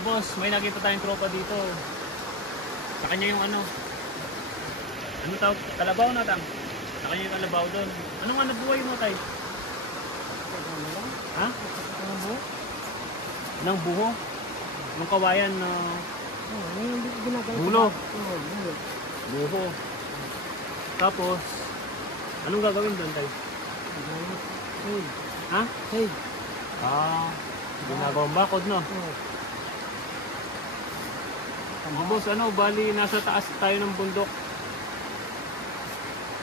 Mga boss, may nakita tayong tropa dito. Sa kanya yung ano tawag? Kalabaw na tang. Sa kanya yung kalabaw doon. Anong hanap buhay mo, tay? Ha? Nang buho? Nung kawayan na bulo. Buho. Tapos, anong gagawin doon, tay? Ha? Ginagawang bakod, no? Mga boss, bali nasa taas tayo ng bundok.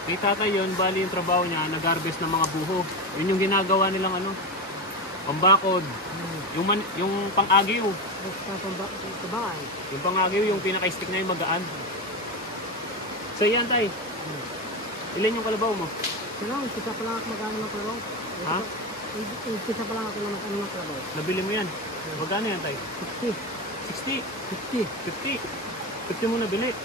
Kay tatay yun, bali yung trabaho niya, nag-harvest ng mga buho. Yun yung ginagawa nilang pambakod. Yung pang-agiw. Yung pang-agiw, yung pinaka-stick na yung magaan. So yan, tay. Ilan yung kalabaw mo? Isa pa lang ako mag-ano ng kalabaw. Ha? Isa pa lang ako mag-ano ng kalabaw. Nabili mo yan? Magkano yan, tay? 60. 50 mo nabili.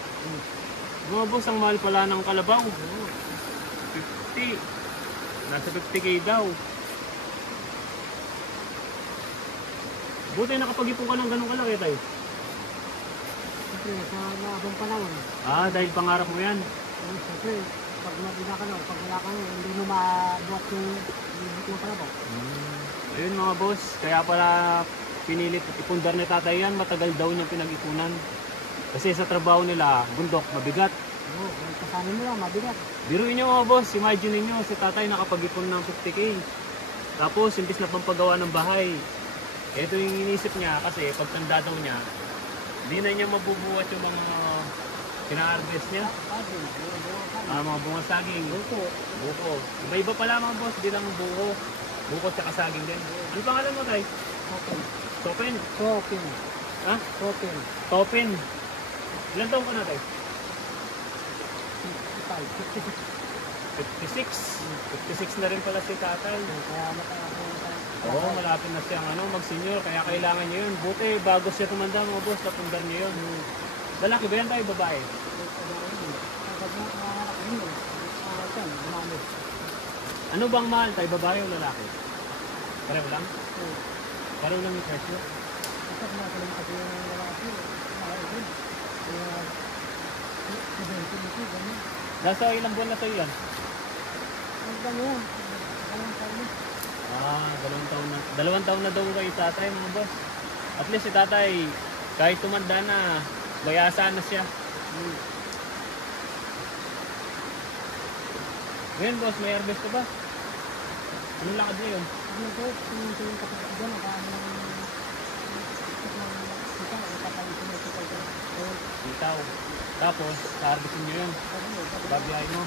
Mga boss, ang mahal pala ng kalabaw. 50. Nasa 50k daw. Buti nakapag-ipon ka ng ganun kalaki, tay. Siyempre, sa maabang panahon. Dahil pangarap mo yan. Siyempre, pag wala ka nyo, hindi mo mabuhat yung ibig ng kalabaw. Ayun mga boss, kaya pala pinilit at ipundar ni tatay yan. Matagal daw niyang pinag-ipunan. Kasi sa trabaho nila, bundok, mabigat. Oo, kasanin nila, mabigat. Biruin niyo mga boss, imagine niyo si tatay nakapag-ipon ng 50k. Tapos, imbis na pampagawa ng bahay. Ito yung inisip niya kasi pagtanda daw niya, hindi na niya mabubuhat yung mga pina-harvest niya. Mga bunga saging. Buko. Iba-iba pala mga boss, di lang buko. Buko at saka saging din. Ano pangalan mo, tay? Topin. Ha? Topin. Ilan taong ka na, tay? 56. 56 na rin pala si tatay. Oo, malapit na siyang mag-senior, kaya kailangan niya yun. Buti, bago siya tumanda mga boss, napundar niya yun. Lalaki ba yan tayo, babae? Ano bang mahal tayo, babae o lalaki? Pareho lang? Pareho lang yung presyo? Nasa ilang buwan na sa'yo yan? Dalawang taon na daw kayo tatay mga boss. At least si tatay, kahit tumanda na, bayasa na siya. Ngayon boss, may harvest ka ba? Anong lakad niyo yun? Sitaw. Tapos, harvestin nyo yun. Babiyahin mo.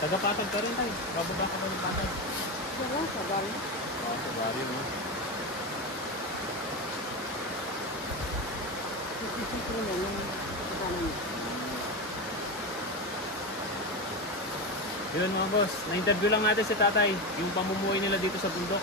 Tagapatag ka rin tayo. Bababa ka ba ng patag? Sa gari. Sa gari mo. Yun mga boss, na-interview lang natin si tatay, yung pamumuhay nila dito sa bundok.